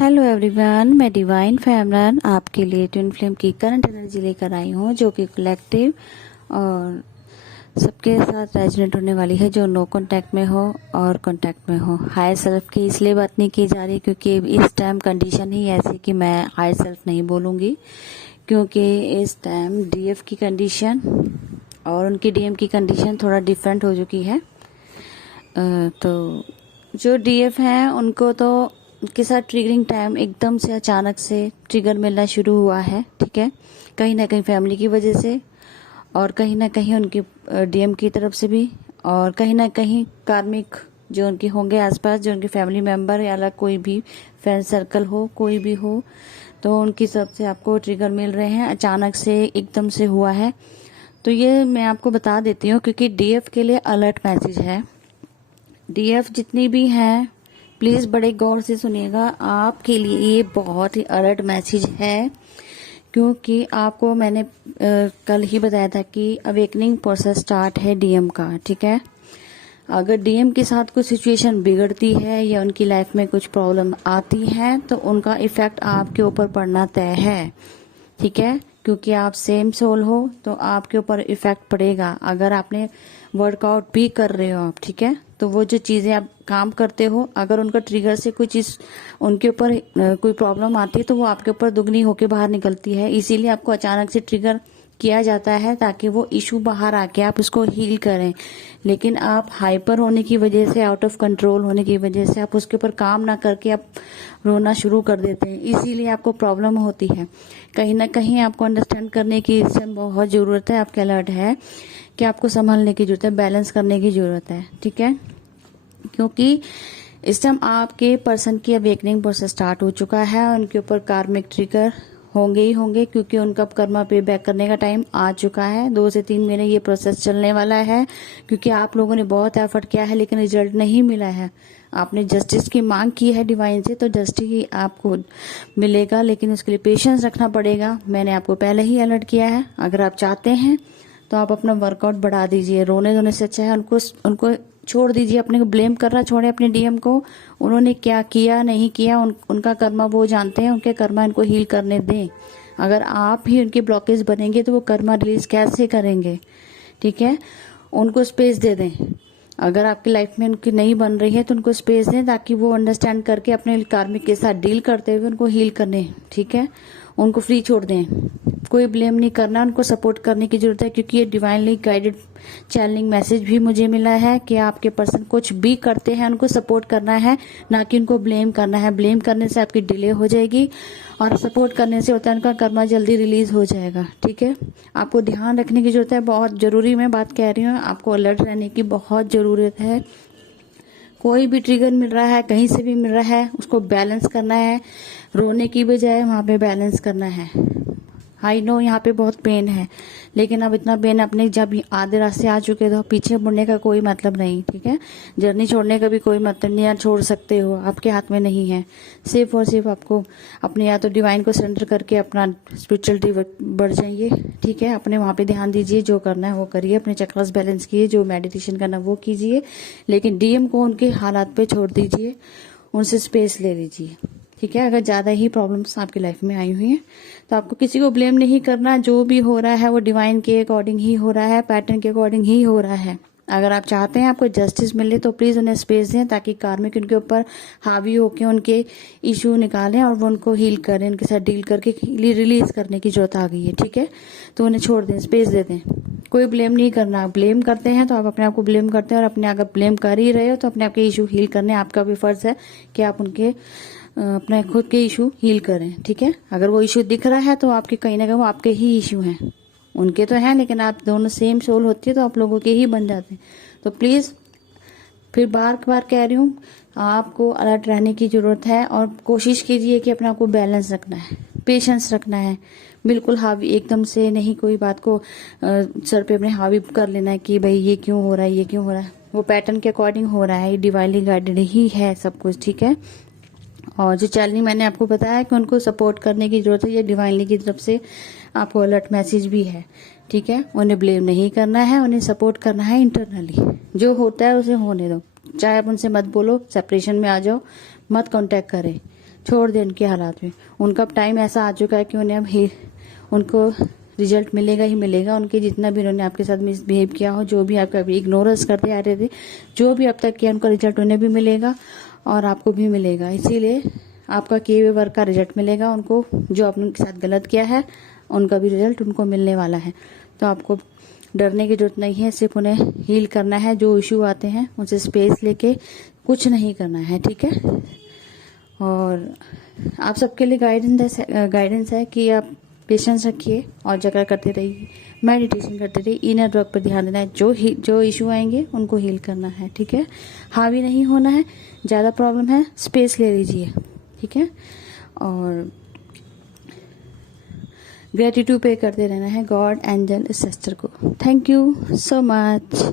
Hello everyone, मैं divine फैमरन आपके लिए ट्विन फ्लेम की करंट एनर्जी लेकर आई हूँ जो कि कलेक्टिव और सबके साथ रेजोनेट होने वाली है, जो नो कांटेक्ट में हो और कांटेक्ट में हो। हायर सेल्फ की इसलिए बात नहीं की जा रही क्योंकि इस टाइम कंडीशन ही ऐसी कि मैं हायर सेल्फ नहीं बोलूँगी, क्योंकि इस टाइम डीएफ की कंडीशन और उनकी डीएम की कंडीशन थोड़ा डिफरेंट हो चुकी है। तो जो डीएफ हैं उनको तो उनके साथ ट्रिगरिंग टाइम एकदम से अचानक से ट्रिगर मिलना शुरू हुआ है, ठीक है। कहीं ना कहीं फैमिली की वजह से और कहीं ना कहीं उनकी डीएम की तरफ से भी, और कहीं ना कहीं कार्मिक जो उनके होंगे आसपास, जो उनके फैमिली मेंबर या अलग कोई भी फ्रेंड सर्कल हो, कोई भी हो, तो उनकी तरफ से आपको ट्रिगर मिल रहे हैं, अचानक से एकदम से हुआ है। तो ये मैं आपको बता देती हूँ क्योंकि डीएफ के लिए अलर्ट मैसेज है। डीएफ जितनी भी हैं प्लीज बड़े गौर से सुनिएगा, आपके लिए ये बहुत ही अलर्ट मैसेज है, क्योंकि आपको मैंने कल ही बताया था कि अवेकनिंग प्रोसेस स्टार्ट है डीएम का, ठीक है। अगर डीएम के साथ कुछ सिचुएशन बिगड़ती है या उनकी लाइफ में कुछ प्रॉब्लम आती है तो उनका इफेक्ट आपके ऊपर पड़ना तय है, ठीक है। क्योंकि आप सेम सोल हो तो आपके ऊपर इफेक्ट पड़ेगा। अगर आपने वर्कआउट भी कर रहे हो आप, ठीक है, तो वो जो चीजें आप काम करते हो, अगर उनका ट्रिगर से कोई चीज उनके ऊपर कोई प्रॉब्लम आती है तो वो आपके ऊपर दुगनी होके बाहर निकलती है। इसीलिए आपको अचानक से ट्रिगर किया जाता है ताकि वो इशू बाहर आके आप उसको हील करें। लेकिन आप हाइपर होने की वजह से, आउट ऑफ कंट्रोल होने की वजह से आप उसके ऊपर काम ना करके आप रोना शुरू कर देते हैं, इसीलिए आपको प्रॉब्लम होती है। कहीं ना कहीं आपको अंडरस्टैंड करने की इसमें बहुत जरूरत है, आपके अलर्ट है कि आपको संभालने की जरूरत है, बैलेंस करने की जरूरत है, ठीक है। क्योंकि इस टाइम आपके पर्सन की अवेकनिंग प्रोसेस स्टार्ट हो चुका है, उनके ऊपर कार्मिक ट्रिगर होंगे ही होंगे, क्योंकि उनका कर्मा पे बैक करने का टाइम आ चुका है। 2 से 3 महीने ये प्रोसेस चलने वाला है, क्योंकि आप लोगों ने बहुत एफर्ट किया है लेकिन रिजल्ट नहीं मिला है। आपने जस्टिस की मांग की है डिवाइन से, तो जस्टिस ही आपको मिलेगा, लेकिन उसके लिए पेशेंस रखना पड़ेगा। मैंने आपको पहले ही अलर्ट किया है। अगर आप चाहते हैं तो आप अपना वर्कआउट बढ़ा दीजिए। रोने धोने से अच्छा है उनको छोड़ दीजिए, अपने को ब्लेम करना छोड़े अपने डीएम को। उन्होंने क्या किया नहीं किया उनका कर्मा वो जानते हैं, उनके कर्मा इनको हील करने दें। अगर आप ही उनके ब्लॉकेज बनेंगे तो वो कर्मा रिलीज कैसे करेंगे, ठीक है। उनको स्पेस दे दें। अगर आपकी लाइफ में उनकी नहीं बन रही है तो उनको स्पेस दें, ताकि वो अंडरस्टैंड करके अपने कार्मिक के साथ डील करते हुए उनको हील करने, ठीक है। उनको फ्री छोड़ दें, कोई ब्लेम नहीं करना, उनको सपोर्ट करने की जरूरत है। क्योंकि ये डिवाइनली गाइडेड चैनलिंग मैसेज भी मुझे मिला है कि आपके पर्सन कुछ भी करते हैं उनको सपोर्ट करना है, ना कि उनको ब्लेम करना है। ब्लेम करने से आपकी डिले हो जाएगी और सपोर्ट करने से होता है उनका कर्मा जल्दी रिलीज हो जाएगा, ठीक है। आपको ध्यान रखने की जरूरत है, बहुत जरूरी मैं बात कह रही हूँ, आपको अलर्ट रहने की बहुत जरूरत है। कोई भी ट्रिगर मिल रहा है, कहीं से भी मिल रहा है, उसको बैलेंस करना है। रोने की बजाय वहां पे बैलेंस करना है। आई नो यहाँ पे बहुत पेन है, लेकिन अब इतना पेन अपने जब आधे रास्ते आ चुके तो पीछे मुड़ने का कोई मतलब नहीं, ठीक है। जर्नी छोड़ने का भी कोई मतलब नहीं, या छोड़ सकते हो, आपके हाथ में नहीं है। सिर्फ और सिर्फ आपको अपने या तो डिवाइन को सरेंडर करके अपना स्पिरिचुअलिटी बढ़ जाइए, ठीक है। अपने वहां पे ध्यान दीजिए, जो करना है वो करिए, अपने चक्रास बैलेंस कीजिए, जो मेडिटेशन करना वो कीजिए, लेकिन डीएम को उनके हालात पे छोड़ दीजिए, उनसे स्पेस ले लीजिए, ठीक है। अगर ज्यादा ही प्रॉब्लम्स आपकी लाइफ में आई हुई हैं तो आपको किसी को ब्लेम नहीं करना। जो भी हो रहा है वो डिवाइन के अकॉर्डिंग ही हो रहा है, पैटर्न के अकॉर्डिंग ही हो रहा है। अगर आप चाहते हैं आपको जस्टिस मिले तो प्लीज उन्हें स्पेस दें, ताकि कार्मिक उनके ऊपर हावी होकर उनके इशू निकालें और वो उनको हील करें, उनके साथ डील करके रिलीज करने की जरूरत आ गई है, ठीक है। तो उन्हें छोड़ दें, स्पेस दे दें, कोई ब्लेम नहीं करना। ब्लेम करते हैं तो आप अपने आप को ब्लेम करते हैं, और अपने अगर ब्लेम कर ही रहे हो तो अपने आपके इशू हील करने आपका भी फर्ज है कि आप उनके अपने खुद के इशू हील करें, ठीक है। अगर वो इशू दिख रहा है तो आपके कहीं ना कहीं वो आपके ही इशू हैं, उनके तो हैं, लेकिन आप दोनों सेम सोल होती है तो आप लोगों के ही बन जाते हैं। तो प्लीज फिर बार बार कह रही हूँ, आपको अलर्ट रहने की जरूरत है, और कोशिश कीजिए कि अपने आप को बैलेंस रखना है, पेशेंस रखना है। बिल्कुल हावी एकदम से नहीं कोई बात को सर पे अपने हावी कर लेना है कि भाई ये क्यों हो रहा है, ये क्यों हो रहा है। वो पैटर्न के अकॉर्डिंग हो रहा है, ये डिवाइनली गाइडेड ही है सब कुछ, ठीक है। और जो चैनलिंग मैंने आपको बताया कि उनको सपोर्ट करने की जरूरत है, ये डिवाइनली की तरफ से आपको अलर्ट मैसेज भी है, ठीक है। उन्हें ब्लेम नहीं करना है, उन्हें सपोर्ट करना है इंटरनली। जो होता है उसे होने दो, चाहे आप उनसे मत बोलो, सेपरेशन में आ जाओ, मत कांटेक्ट करें, छोड़ दें उनके हालात में। उनका अब टाइम ऐसा आ चुका है कि उन्हें अब उनको रिजल्ट मिलेगा ही मिलेगा। उनके जितना भी उन्होंने आपके साथ मिसबिहेव किया हो, जो भी आपका इग्नोरेंस करते आ रहे थे, जो भी अब तक किया, उनका रिजल्ट उन्हें भी मिलेगा और आपको भी मिलेगा। इसीलिए आपका किए हुए वर्क का रिजल्ट मिलेगा उनको। जो आपने उनके साथ गलत किया है उनका भी रिजल्ट उनको मिलने वाला है। तो आपको डरने की जरूरत नहीं है, सिर्फ उन्हें हील करना है। जो इशू आते हैं उनसे स्पेस लेके कुछ नहीं करना है, ठीक है। और आप सबके लिए गाइडेंस है कि आप पेशेंस रखिए और जगह करते रहिए, मेडिटेशन करते रहिए, इनर वर्क पर ध्यान देना है। जो इशू आएंगे उनको हील करना है, ठीक है। हावी नहीं होना है, ज़्यादा प्रॉब्लम है स्पेस ले लीजिए, ठीक है। और ग्रेटिट्यूड पे करते रहना है गॉड, एंजल, सिस्टर को। Thank you so much.